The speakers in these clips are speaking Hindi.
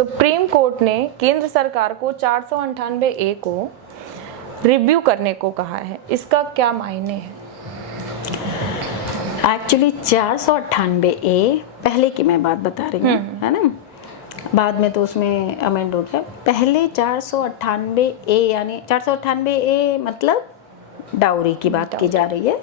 सुप्रीम कोर्ट ने केंद्र सरकार को 498A को रिव्यू करने को कहा है, इसका क्या मायने है? एक्चुअली 498A पहले की मैं बात बता रही हूँ, है ना, बाद में तो उसमें अमेंड हो गया। पहले 498A यानी 498A मतलब डाउरी की बात की जा रही है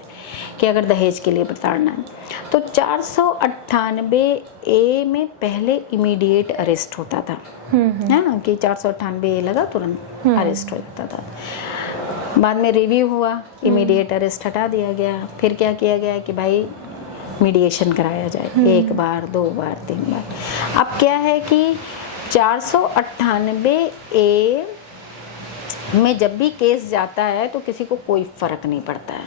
कि अगर दहेज के लिए प्रताड़ना है तो 498A में पहले इमीडिएट अरेस्ट होता था, है ना, कि 498A लगा तुरंत अरेस्ट हो जाता था। बाद में रिव्यू हुआ, इमीडिएट अरेस्ट हटा दिया गया। फिर क्या किया गया कि भाई मीडिएशन कराया जाए, 1 बार 2 बार 3 बार। अब क्या है कि 498A में जब भी केस जाता है तो किसी को कोई फर्क नहीं पड़ता है।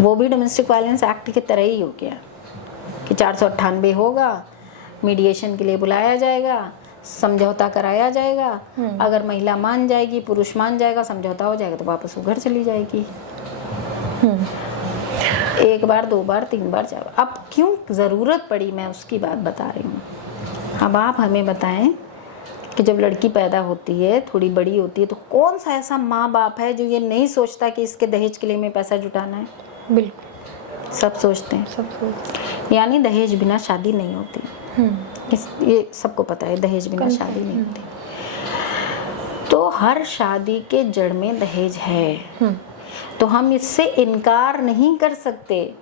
वो भी डोमेस्टिक वायलेंस एक्ट की तरह ही हो गया कि 498 होगा, मीडिएशन के लिए बुलाया जाएगा, समझौता कराया जाएगा। अगर महिला मान जाएगी, पुरुष मान जाएगा, समझौता हो जाएगा तो वापस वो घर चली जाएगी। 1 बार 2 बार 3 बार 4 बार। अब क्यों ज़रूरत पड़ी, मैं उसकी बात बता रही हूँ। अब आप हमें बताएं कि जब लड़की पैदा होती है, थोड़ी बड़ी होती है, तो कौन सा ऐसा माँ बाप है जो ये नहीं सोचता कि इसके दहेज के लिए हमें पैसा जुटाना है? बिल्कुल सब सोचते हैं, सब सोचते हैं। यानी दहेज बिना शादी नहीं होती। ये सबको पता है, दहेज बिना शादी नहीं होती। तो हर शादी के जड़ में दहेज है, तो हम इससे इनकार नहीं कर सकते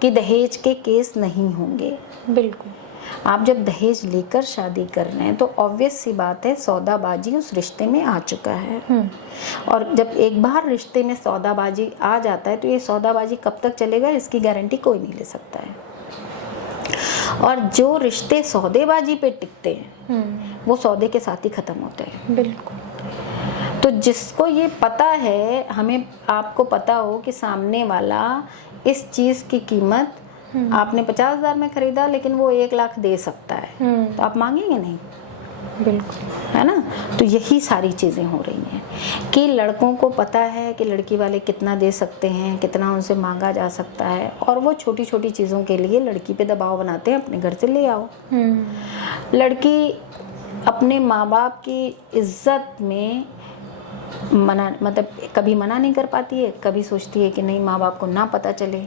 कि दहेज के केस नहीं होंगे। बिल्कुल। आप जब दहेज लेकर शादी कर रहे हैं तो ऑब्वियस सी बात है, सौदाबाजी उस रिश्ते में आ चुका है। और जब एक बार रिश्ते में सौदाबाजी आ जाता है तो ये सौदाबाजी कब तक चलेगा इसकी गारंटी कोई नहीं ले सकता है। और जो रिश्ते सौदेबाजी पे टिकते हैं वो सौदे के साथ ही खत्म होते हैं। बिल्कुल। तो जिसको ये पता है, हमें आपको पता हो कि सामने वाला इस चीज़ की कीमत आपने 50,000 में खरीदा लेकिन वो 1 लाख दे सकता है, तो आप मांगेंगे नहीं? बिल्कुल, है ना। तो यही सारी चीज़ें हो रही हैं कि लड़कों को पता है कि लड़की वाले कितना दे सकते हैं, कितना उनसे मांगा जा सकता है, और वो छोटी छोटी चीज़ों के लिए लड़की पे दबाव बनाते हैं, अपने घर से ले आओ। लड़की अपने माँ बाप की इज्जत में मतलब कभी मना नहीं कर पाती है, कभी सोचती है कि नहीं माँ बाप को ना पता चले।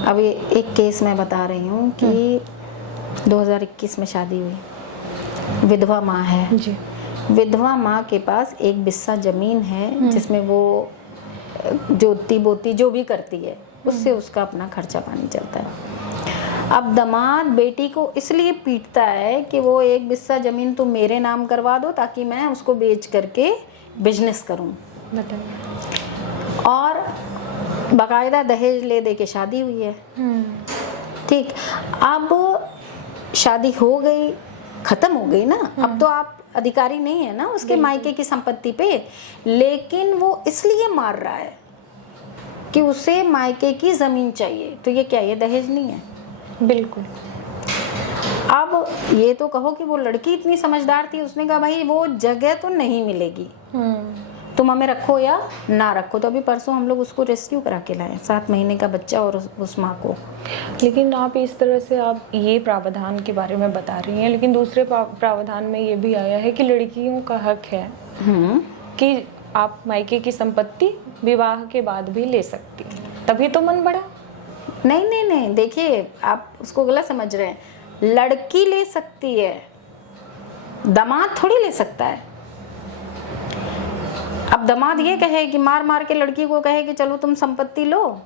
अब ये एक केस मैं बता रही हूँ कि 2021 में शादी हुई, विधवा माँ है जी। विधवा माँ के पास एक बिस्सा ज़मीन है जिसमें वो जोती बोती जो भी करती है उससे उसका अपना खर्चा पानी चलता है। अब दामाद बेटी को इसलिए पीटता है कि वो एक बिस्सा ज़मीन तुम मेरे नाम करवा दो ताकि मैं उसको बेच करके बिजनेस करूं। और बाकायदा दहेज ले दे के शादी हुई है। ठीक, अब शादी हो गई, खत्म हो गई ना। अब तो आप अधिकारी नहीं है ना उसके मायके की संपत्ति पे, लेकिन वो इसलिए मार रहा है कि उसे मायके की जमीन चाहिए। तो ये क्या, ये दहेज नहीं है? बिल्कुल। अब ये तो कहो कि वो लड़की इतनी समझदार थी, उसने कहा भाई वो जगह तो नहीं मिलेगी, तुम हमें रखो या ना रखो। तो अभी परसों हम लोग उसको रेस्क्यू करा के लाए, 7 महीने का बच्चा और उस माँ को। लेकिन आप इस तरह से आप ये प्रावधान के बारे में बता रही हैं, लेकिन दूसरे प्रावधान में ये भी आया है कि लड़कियों का हक है कि आप मायके की संपत्ति विवाह के बाद भी ले सकती हैं। तभी तो मन बढ़ा। नहीं, देखिए आप उसको गलत समझ रहे हैं। लड़की ले सकती है, दामाद थोड़ी ले सकता है। अब दामाद ये कहे कि मार मार के लड़की को कहे कि चलो तुम संपत्ति लो,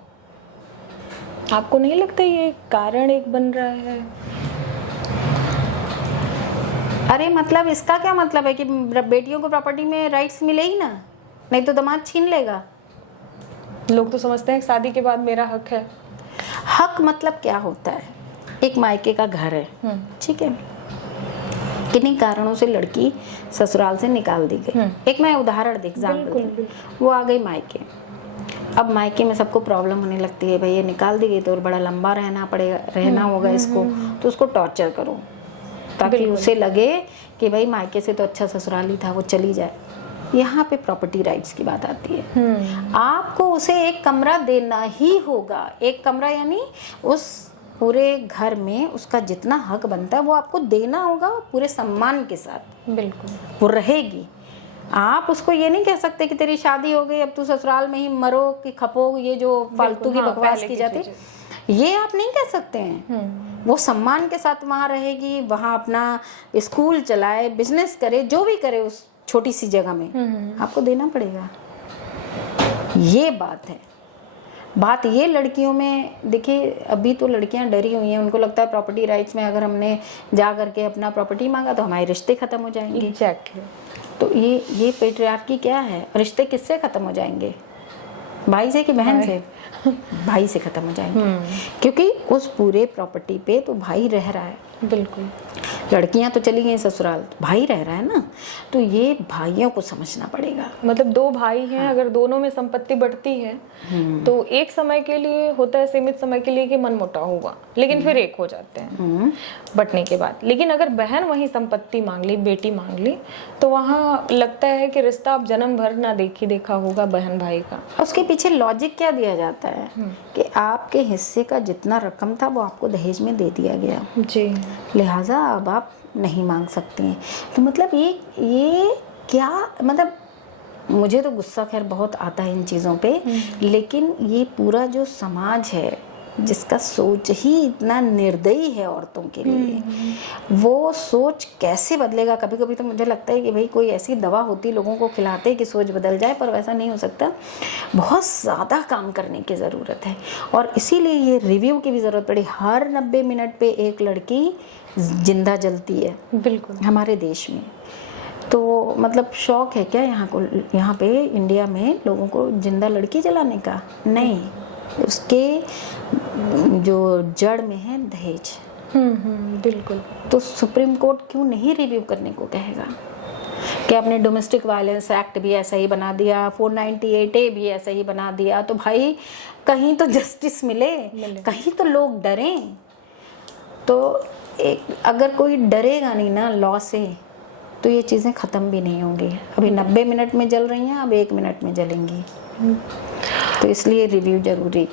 आपको नहीं लगता ये कारण एक बन रहा है? अरे मतलब इसका क्या मतलब है कि बेटियों को प्रॉपर्टी में राइट्स मिले ही ना, नहीं तो दामाद छीन लेगा। लोग तो समझते हैं कि शादी के बाद मेरा हक है। हक मतलब क्या होता है? एक मायके का घर है, ठीक है, किन्हीं कारणों से लड़की ससुराल से निकाल दी गई। एक मैं उदाहरण दे, एग्जाम्पल, वो आ गई मायके। अब मायके में सबको प्रॉब्लम होने लगती है, भाई ये निकाल दी गई तो बड़ा लंबा रहना होगा इसको, तो उसको टॉर्चर करो ताकि उसे लगे कि भाई मायके से तो अच्छा ससुराल ही था, वो चली जाए। यहाँ पे प्रॉपर्टी राइट्स की बात आती है। आपको उसे एक कमरा देना ही होगा। एक कमरा यानी उस पूरे घर में उसका जितना हक बनता है वो आपको देना होगा, पूरे सम्मान के साथ बिल्कुल। वो रहेगी। आप उसको ये नहीं कह सकते कि तेरी शादी हो गई अब तू ससुराल में ही मरो कि खपो, ये जो फालतू की हाँ, बकवास पहले की की जाती ये आप नहीं कह सकते हैं। वो सम्मान के साथ वहाँ रहेगी, वहाँ अपना स्कूल चलाए, बिजनेस करे, जो भी करे उस छोटी सी जगह में आपको देना पड़ेगा। ये बात है। बात ये लड़कियों में देखिए, अभी तो लड़कियां डरी हुई हैं, उनको लगता है प्रॉपर्टी राइट्स में अगर हमने जा करके अपना प्रॉपर्टी मांगा तो हमारे रिश्ते खत्म हो जाएंगे। एग्जैक्टली। तो ये पेट्रियार्की क्या है? रिश्ते किससे खत्म हो जाएंगे? भाई से कि बहन से? भाई से खत्म हो जाएंगे, क्योंकि उस पूरे प्रॉपर्टी पे तो भाई रह रहा है। बिल्कुल। लड़कियां तो चली गई ससुराल, भाई रह रहा है ना, तो ये भाइयों को समझना पड़ेगा। मतलब दो भाई हैं, अगर दोनों में संपत्ति बढ़ती है तो एक समय के लिए होता है, सीमित समय के लिए कि मनमुटाव हुआ, लेकिन फिर एक हो जाते हैं बंटने के बाद। लेकिन अगर बहन वही संपत्ति मांग ली, बेटी मांग ली, तो वहाँ लगता है कि रिश्ता अब जन्म भर ना देखा होगा बहन भाई का। उसके पीछे लॉजिक क्या दिया जाता है कि आपके हिस्से का जितना रकम था वो आपको दहेज में दे दिया गया, जी, लिहाजा अब आप नहीं मांग सकते हैं। तो मतलब ये क्या, मतलब मुझे तो गुस्सा खैर बहुत आता है इन चीज़ों पे, लेकिन ये पूरा जो समाज है जिसका सोच ही इतना निर्दयी है औरतों के लिए, वो सोच कैसे बदलेगा? कभी कभी तो मुझे लगता है कि भाई कोई ऐसी दवा होती लोगों को खिलाते कि सोच बदल जाए, पर वैसा नहीं हो सकता। बहुत ज़्यादा काम करने की ज़रूरत है, और इसीलिए ये रिव्यू की भी ज़रूरत पड़ी। हर 90 मिनट पे एक लड़की जिंदा जलती है बिल्कुल हमारे देश में। तो मतलब शौक है क्या यहाँ पे इंडिया में लोगों को जिंदा लड़की जलाने का? नहीं, उसके जो जड़ में है दहेज। बिल्कुल। तो सुप्रीम कोर्ट क्यों नहीं रिव्यू करने को कहेगा कि आपने डोमेस्टिक वायलेंस एक्ट भी ऐसा ही बना दिया, 498A भी ऐसा ही बना दिया, तो भाई कहीं तो जस्टिस मिले, कहीं तो लोग डरें। तो अगर कोई डरेगा नहीं ना लॉ से, तो ये चीज़ें ख़त्म भी नहीं होंगी। अभी 90 मिनट में जल रही हैं, अब 1 मिनट में जलेंगी। तो इसलिए रिव्यू जरूरी